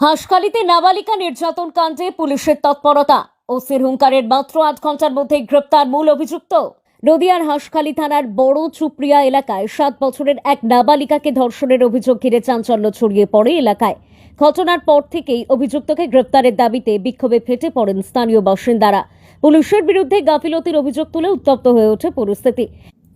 হাঁসখালিতে নাবালিকা নির্যাতন কাণ্ডে পুলিশের তৎপরতা। ওসির হুঙ্কারের মাত্র ৮ ঘন্টার মধ্যে গ্রেপ্তার মূল অভিযুক্ত। নদিয়ার হাঁসখালি থানার বড় চুপড়িয়া এলাকায় ৭ বছরের এক নাবালিকাকে ধর্ষণের অভিযোগ ঘিরে চাঞ্চল্য ছড়িয়ে পড়ে এলাকায়। ঘটনার পর থেকেই অভিযুক্তকে গ্রেপ্তারের দাবিতে বিক্ষোভে ফেটে পড়েন স্থানীয় বাসিন্দারা। পুলিশের বিরুদ্ধে গাফিলতির অভিযোগ তুলে উত্তপ্ত হয়ে ওঠে পরিস্থিতি।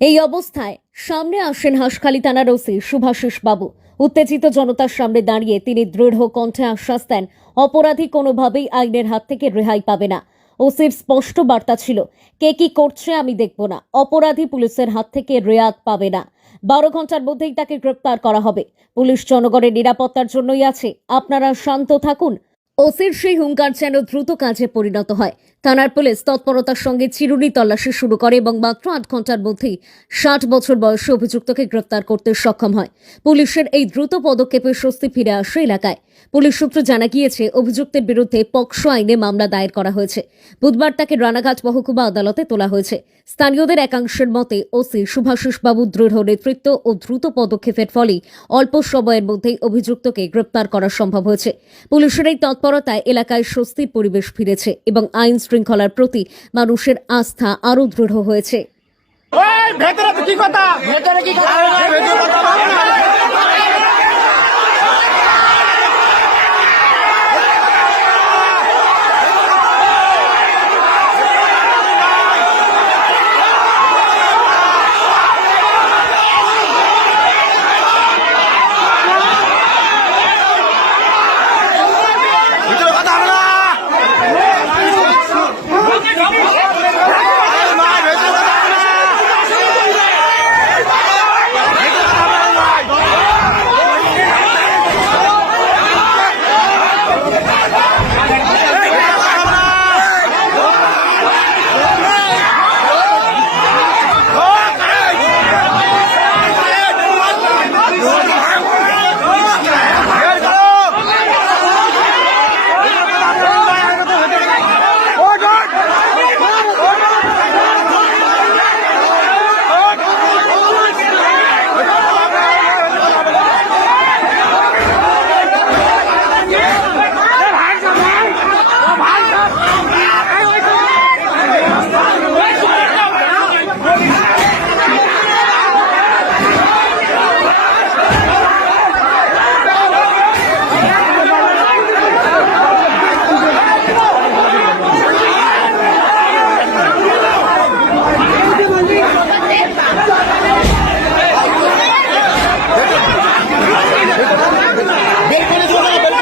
এই অবস্থায় সামনে আসেন হাঁসখালি থানার ওসি শুভাশিস বাবু। উত্তেজিত জনতার সামনে দাঁড়িয়ে তিনি দৃঢ় কণ্ঠে আশ্বাস দেন, অপরাধী কোনোভাবেই আইনের হাত থেকে রেহাই পাবে না। ওসির স্পষ্ট বার্তা ছিল, কে কি করছে আমি দেখব না, অপরাধী পুলিশের হাত থেকে রেয়াত পাবে না। 12 ঘন্টার মধ্যেই তাকে গ্রেপ্তার করা হবে। পুলিশ জনগণের নিরাপত্তার জন্যই আছে, আপনারা শান্ত থাকুন। ওসির সেই হুঙ্কার যেন দ্রুত কাজে পরিণত হয়। থানার পুলিশ তৎপরতার সঙ্গে চিরুনি তল্লাশি শুরু করে এবং মাত্র ৮ ঘন্টার মধ্যেই ৬০ বছর বয়সী অভিযুক্তকে গ্রেপ্তার করতে সক্ষম হয়। পুলিশের এই দ্রুত পদক্ষেপে স্বস্তি ফিরে আসে এলাকায়। পুলিশ সূত্রে জানা গিয়েছে, অভিযুক্তের বিরুদ্ধে পক্সো আইনে মামলা দায়ের করা হয়েছে। বুধবার তাকে রানাঘাট মহকুমা আদালতে তোলা হয়েছে। স্থানীয়দের একাংশের মতে, ওসি শুভাশিস বাবুর দৃঢ় নেতৃত্ব ও দ্রুত পদক্ষেপের ফলেই অল্প সময়ের মধ্যেই অভিযুক্তকে গ্রেপ্তার করা সম্ভব হয়েছে। পুলিশের এই তৎপরতায় এলাকায় স্বস্তির পরিবেশ ফিরেছে এবং আইন শৃঙ্খলার প্রতি মানুষের আস্থা আরও দৃঢ় হয়েছে। ভেতরে কি কথা